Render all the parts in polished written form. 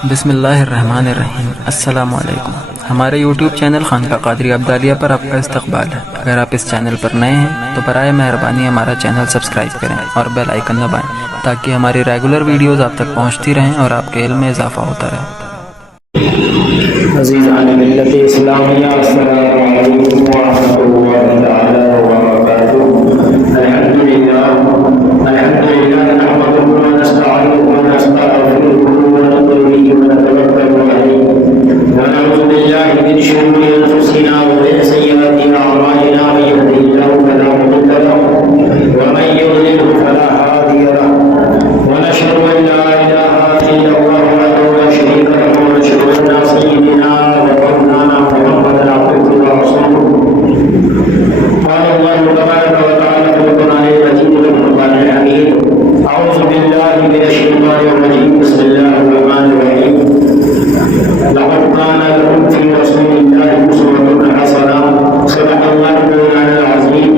بسم اللہ الرحمن الرحیم۔ السلام علیکم۔ ہمارے یوٹیوب چینل خانقاہ قادریہ عبدالیہ پر آپ کا استقبال ہے۔ اگر آپ اس چینل پر نئے ہیں تو برائے مہربانی ہمارا چینل سبسکرائب کریں اور بیل آئیکن دبائیں تاکہ ہماری ریگولر ویڈیوز آپ تک پہنچتی رہیں اور آپ کے علم میں اضافہ ہوتا رہے۔ عزیزان ملت اسلامیہ، السلام علیکم ورحمۃ اللہ تعالی وبرکاتہ۔ الحمدللہ نحمده ونستعینه ونستغفره ونتوب الیہ ونتوکل علیہ ونعوذ باللہ من شرور انفسنا ومن سیئات اعمالنا، من یهده اللہ فلا مضل له ومن یضلل فلا هادی له، ونشهد ان لا اله الا اللہ وحده لا شریک له، ونشهد ان سيدنا ومولانا محمدا عبده ورسوله۔ قال الله تبارك وتعالى في القرآن المجيد والفرقان الحميد: أعوذ بالله من الشيطان الرجيم، بسم الله الرحمن الرحيم. لقد كان لكم في رسول الله أسوة حسنة، صدق الله مولانا العظيم،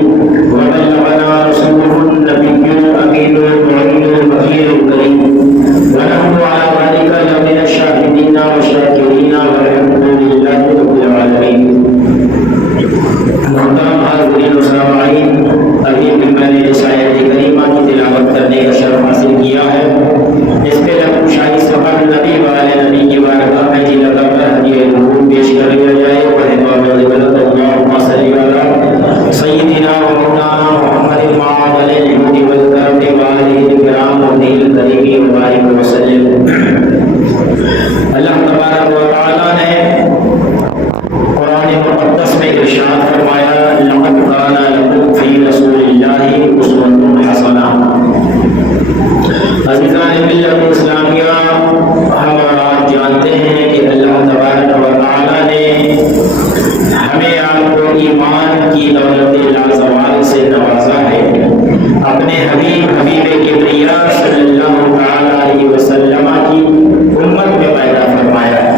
وبلغنا رسوله النبي الأمين المعين البخير الكريم، ونحن على ذلك لمن الشاهدين والشاكرين، والحمد لله رب العالمين۔ محترم حاضرین و سامعین، ابھی بھی میں نے اس آیت کریمہ کی تلاوت کرنے کا شرف حاصل کیا ہے۔ اس پہ لب شاہی سفر نبی والے نبی کی بارگاہ میں جی لگا کر ہدیہ درود پیش کر لیا جائے۔ اللہم صلی علی سیدنا و مولانا محمد وعلى آلہ الجود والکرم وآلہ الکرام وآلہ الکریم وبارک وسلم۔ اللہ تبارک و تعالی نے قرآن مقدس میں ارشاد فرمایا: لقد كان لكم في رسول الله أسوة حسنة۔ عزیزان ملت اسلامیہ، ہم اور آپ جانتے ہیں کہ اللہ تبارک و تعالی نے ہمیں آپ کو ایمان کی دولت لازوال سے نوازا ہے، اپنے حبیب کبریا صلی اللہ تعالی علیہ وسلم کی امت میں پیدا فرمایا ہے۔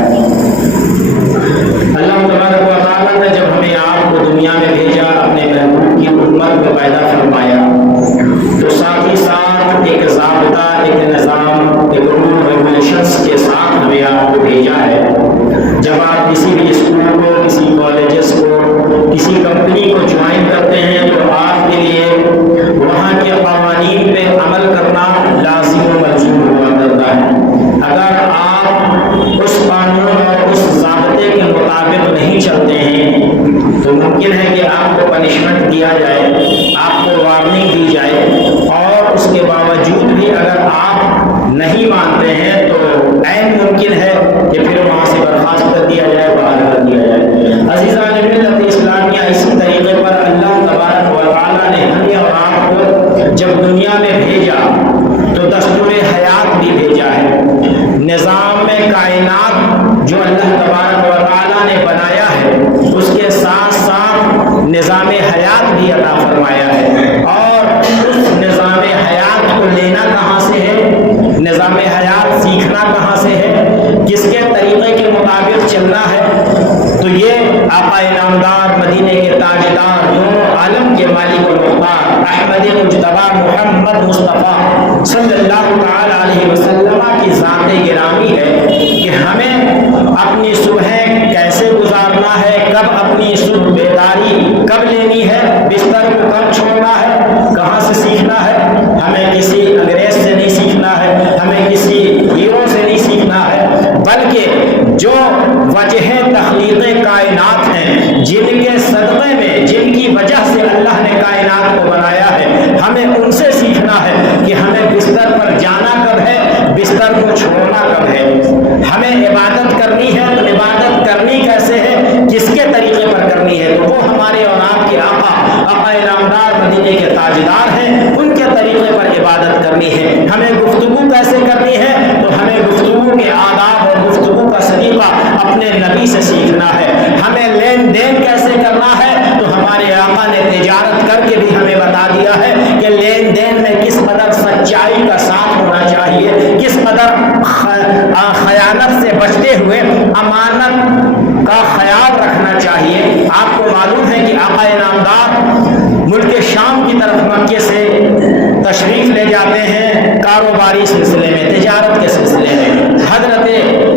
اللہ تبارک و تعالی نے جب ہمیں آپ کو دنیا میں بھیجا، اپنے محبوب کی امت میں پیدا فرمایا، تو ساتھ ہی ساتھ ایک ضابطہ، ایک نظام، ایک رول ریگولیشنز کے ساتھ ہمیں آپ کو بھیجا ہے۔ جب آپ کسی بھی اسکول کو، کسی کالجز کو، کسی کمپنی کو جوائن کرتے ہیں تو آپ کے لیے وہاں کے قوانین پہ عمل کرنا لازم و ملزوم ہوا کرتا ہے۔ اگر آپ اس قانون اور اس ضابطے کے مطابق نہیں چلتے ہیں تو ممکن ہے کہ آپ کو پنشمنٹ دیا جائے، آپ کو وارننگ دی جائے، اور اس کے باوجود بھی اگر آپ نہیں مانتے ہیں تو عین ممکن ہے کہ پھر وہاں سے برخاست کر دیا جائے، باہر کر دیا جائے۔ عزیزان ملت اسلامیہ، اسی طریقے پر اللہ تبارک و تعالی نے ہمیں اور آپ کو جب دنیا میں بھیجا تو دستور حیات بھی بھیجا ہے۔ نظام کائنات جو اللہ تبارک و تعالی نے بنایا ہے، اس کے ساتھ ساتھ نظام حیات بھی عطا فرمایا ہے۔ اور اس نظام حیات کو لینا کہاں سے ہے، نظام حیات سیکھنا کہاں سے ہے، کس کے طریقے کے مطابق چلنا ہے، تو یہ آقا انعامدار، مدینے کے تاجدار، دونوں عالم کے مالک المختار احمد مجتبی محمد مصطفیٰ صلی اللہ تعالی علیہ وسلم کی ذات گرامی ہے کہ ہمیں اپنی صبح کیسے گزارنا ہے، کب اپنی صبح بیداری کب لینی ہے، بستر کو کب چھوڑنا ہے، کہاں سے سیکھنا ہے۔ ہمیں کسی انگریز سے نہیں سیکھنا ہے، ہمیں کسی ہیرو سے نہیں سیکھنا ہے، بلکہ جو وجہ تخلیق کائنات ہیں، جن کے صدقے میں، جن کی وجہ سے اللہ نے کائنات کو بنایا ہے، ہمیں ان سے سیکھنا ہے کہ ہمیں بستر پر جانا کب ہے، بستر کو چھوڑنا کب ہے۔ ہمیں عبادت کرنی ہے تو عبادت کرنی کیسے ہے، کس کے طریقے پر کرنی ہے، تو وہ ہمارے اور آپ کے آقا انعامدار، مدینے کے تاجدار ہیں، ان کے طریقے پر عبادت کرنی ہے۔ ہمیں گفتگو کیسے کرنی ہے، تو ہمیں گفتگو کے آداب اور گفتگو کا سلیقہ اپنے نبی سے سیکھنا ہے۔ ہمیں لین دین کیسے کرنا ہے، تو ہمارے آقا نے تجارت کر کے بھی ہمیں بتا دیا ہے کہ لین دین میں کس قدر سچائی کا ساتھ ہونا چاہیے، کس قدر خیانت سے بچتے ہوئے امانت کا خیال رکھنا چاہیے۔ آپ کو معلوم ہے کہ آقا انعامدار ملک شام کی طرف مکے سے تشریف لے جاتے ہیں کاروباری سلسلے میں، تجارت کے سلسلے میں۔ حضرت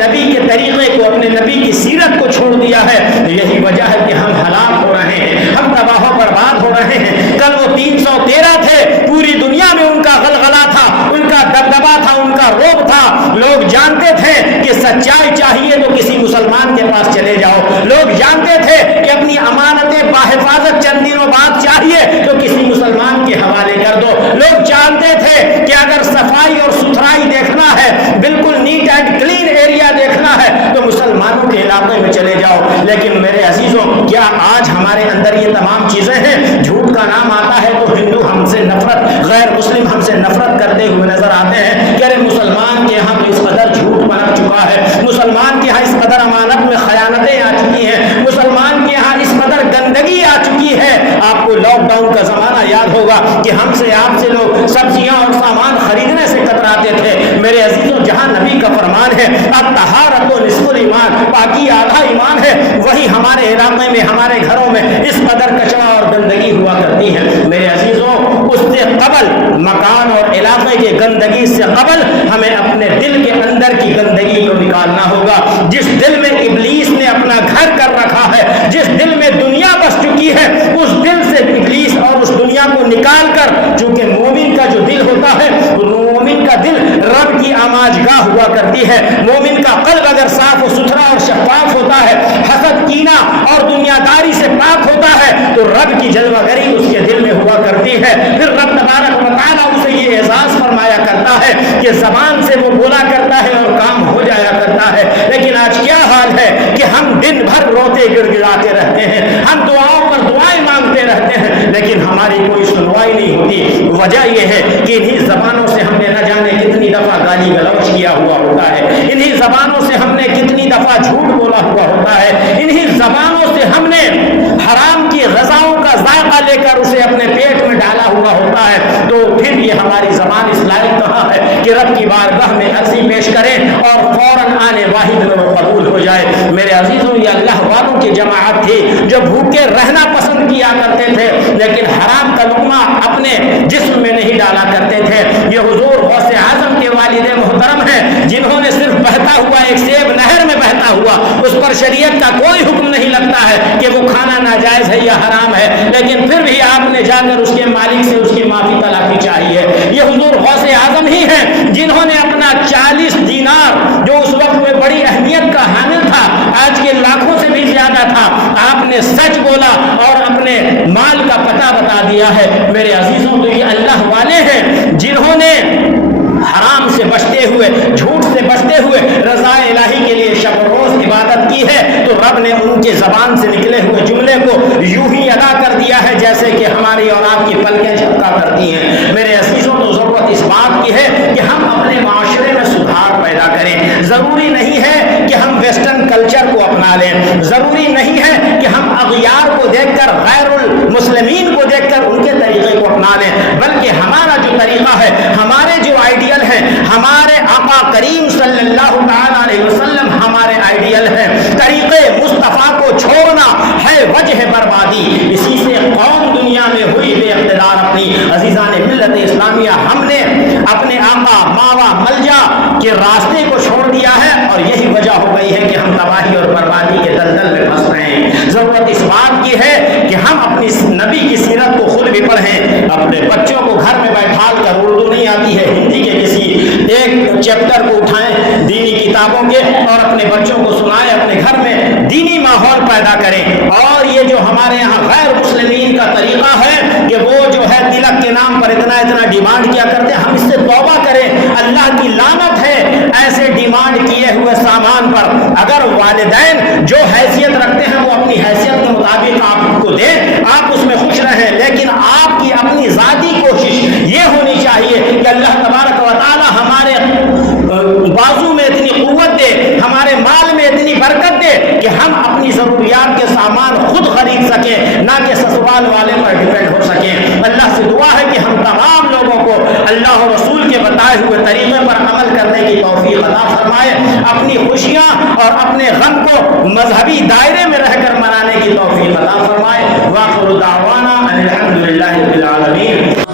نبی کے طریقے کو, اپنے نبی کی سیرت کو چھوڑ دیا ہے. یہی وجہ ہے کہ ہم ہلاک ہو رہے ہیں, ہم تباہ و برباد ہو رہے ہیں. کل وہ 313 تھے, پوری دنیا میں ان کا غلغلہ تھا, ان کا دبدبا تھا, ان کا روب تھا. لوگ جانتے تھے کہ سچائی چاہیے تو کسی مسلمان کے پاس چلے جاؤ. لوگ جانتے تھے کہ اپنی امانتیں باحفاظت چند دنوں بعد چاہیے تو کسی مسلمان کے حوالے کر دو. لوگ جانتے تھے کہ اگر صفائی اور ستھرائی دیکھنا ہے, بالکل نیٹ اینڈ کلین ایریا دیکھنا ہے تو مسلمانوں کے علاقے میں چلے جاؤ. لیکن میرے عزیزوں, کیا آج ہمارے اندر یہ تمام چیزیں ہیں؟ جھوٹ کا نام آتا ہے تو ہندو ہم سے نفرت, غیر مسلم ہم سے نفرت کرتے ہوئے نظر آتے ہیں کہ ارے مسلمان کے یہاں تو اس قدر جھوٹ پنپ چکا ہے, مسلمان کے یہاں اس قدر امانت میں خیانتیں آ چکی ہیں, مسلمان کے یہاں اس قدر گندگی آ چکی ہے. آپ کو لاک ڈاؤن کا زمانہ یاد ہوگا کہ ہم سے آپ سے لوگ سبزیاں اور سامان خریدنے سے کتراتے تھے. میرے عزیزوں, جہاں نبی کا فرمان ہے الطہارۃ نصف الایمان, پاکی آدھا ایمان ہے, وہی ہمارے علاقے میں, ہمارے گھروں میں اس قدر کچرا اور گندگی ہوا کرتی ہے. میرے عزیزوں, اس سے قبل, مکان اور علاقے کے گندگی سے قبل ہمیں اپنے دل کے اندر کی گندگی کو نکالنا ہوگا. جس دل میں ابلیس نے اپنا گھر کر رکھا ہے, جس دل میں دنیا بس چکی ہے, اس دل سے ابلیس اور اس دنیا کو نکال کر, چونکہ مومن کا جو دل ہوتا ہے, مومن کا دل رب کی آماجگاہ ہوا کرتی ہے. مومن کا قلب اگر صاف و ستھرا اور شفاف ہوتا ہے, حسد کینہ اور دنیا داری سے پاک ہوتا ہے, تو رب کی جلوہ گری اس کے دل میں ہوا کرتی ہے. پھر رب تبارک و تعالیٰ اسے یہ اعزاز فرمایا کرتا ہے کہ زبان سے وہ بولا کرتا ہے اور کام ہو جایا کرتا ہے. لیکن آج کیا حال ہے کہ ہم دن بھر روتے گڑ گڑاتے رہتے ہیں, ہم دعاؤں پر دعائیں مانگتے رہتے ہیں, لیکن ہماری کوئی سنوائی نہیں ہوتی. وجہ یہ ہے کہ انہی زبانوں سے ہم نے نہ جانے کتنی دفعہ گالی گلوچ کیا ہوا ہوتا ہے, انہی زبانوں سے ہم نے کتنی دفعہ جھوٹ بولا ہوا ہوتا ہے, انہی زبانوں سے ہم نے حرام کی غذاؤں کا ذائقہ لے کر اسے اپنے پیٹ میں ڈالا ہوا ہوتا ہے. تو پھر یہ ہماری زبان اس لائق کہاں ہے کہ رب کی بارگاہ میں عرضی پیش کریں اور فوراً آنے واحد میں وہ قبول ہو جائے. میرے عزیزوں, یہ اللہ والوں کی جماعت تھی جو بھوکے رہنا پسند کیا کرتے تھے, لیکن حرام کا لقمہ اپنے جسم میں نہیں ڈالا کرتے تھے. یہ حضور غوث اعظم کے والد محترم ہیں, جنہوں نے صرف بہتا ہوا ایک سیب نہر میں بہتا ہوا, اس پر شریعت کا کوئی حکم نہیں لگتا ہے کہ وہ کھانا ناجائز ہے یا حرام ہے, لیکن پھر بھی آپ نے جا کر اس کے مالک سے اس کی معافی طلبی چاہیے. یہ حضور غوث اعظم ہی ہیں جنہوں نے اپنا 40 دینار, جو اس وقت میں بڑی اہمیت کا حامل تھا, آج کے لاکھوں سے بھی زیادہ تھا, آپ نے سچ بولا اور اپنے مال کا پتہ بتا دیا ہے. میرے عزیزوں, تو یہ اللہ والے ہیں جنہوں نے حرام سے بچتے ہوئے, جھوٹ سے بچتے ہوئے رضا الہی کے لیے شب روز عبادت کی ہے. تو رب نے ان کے زبان سے نکلے ہوئے جملے کو یوں ہی ادا کر دیا ہے جیسے کہ ہماری اور آپ کی پلکیں جھپکا کرتی ہیں. میرے عزیزوں, تو ضرورت اس بات کی ہے کہ ہم اپنے معاشرے میں سدھار پیدا کریں. ضروری نہیں ہے کہ ہم ویسٹرن کلچر کو اپنا لیں, ضروری نہیں ہے کہ ہم اغیار کو دیکھ کر, غیر المسلمین کو دیکھ کر ان کے طریقے کو اپنا لیں, بلکہ ہمارا جو طریقہ ہے, ہمارے جو آئیڈیل ہیں, ہمارے آقا کریم صلی اللہ تعالی علیہ وسلم ہمارے آئیڈیل ہیں. طریقے مصطفیٰ کو چھوڑنا ہے وجہ بربادی, اسی سے قوم دنیا میں ہوئی بے اقتدار. اپنی عزیزان ملت اسلامیہ, ہم نے اپنے آقا ماوا ملجا کے راستے کو چھوڑ دیا ہے, اور یہی وجہ ہو گئی ہے کہ ہم تباہی اور بربادی کے دلدل میں پھنس رہے ہیں. ضرورت اس بات کی ہے کہ ہم اپنی نبی کی سیرت کو خود بھی پڑھیں, اپنے بچوں کو گھر میں بیٹھال کر, اردو نہیں آتی ہے, ہندی کے کسی ایک چیپٹر کو اٹھائیں دینی کتابوں کے اور اپنے بچوں کو سنائیں, اپنے گھر میں دینی ماحول پیدا کریں. اور یہ جو ہمارے یہاں غیر مسلمین کا طریقہ ہے کہ وہ جو ہے تلک کے نام پر اتنا ڈیمانڈ کیا کرتے ہیں, ہم اس سے توبہ کریں. اللہ کی لعنت ہے ایسے ڈیمانڈ کیے ہوئے سامان پر. اگر والدین جو حیثیت رکھتے ہیں وہ اپنی حیثیت کے مطابق آپ کو دیں, آپ اس میں خوش رہیں, لیکن آپ کی اپنی ذاتی کوشش یہ ہونی چاہیے کہ اللہ تبارک و تعالی ہمارے بازو میں اتنی قوت دے, ہمارے مال میں اتنی برکت دے کہ ہم اپنی ضروریات کے سامان خود خرید سکیں, نہ کہ سسرال والے پر ڈیپینڈ ہو سکیں. اللہ سے دعا ہے کہ ہم تمام لوگوں کو اللہ و رسول کے بتائے ہوئے طریقے پر عمل کرنے کی توفیق عطا فرمائے, اپنی خوشیاں اور اپنے غم کو مذہبی دائرے میں رہ کر منانے کی توفیق عطا فرمائے. وآخر دعوانا ان الحمد للہ رب العالمین.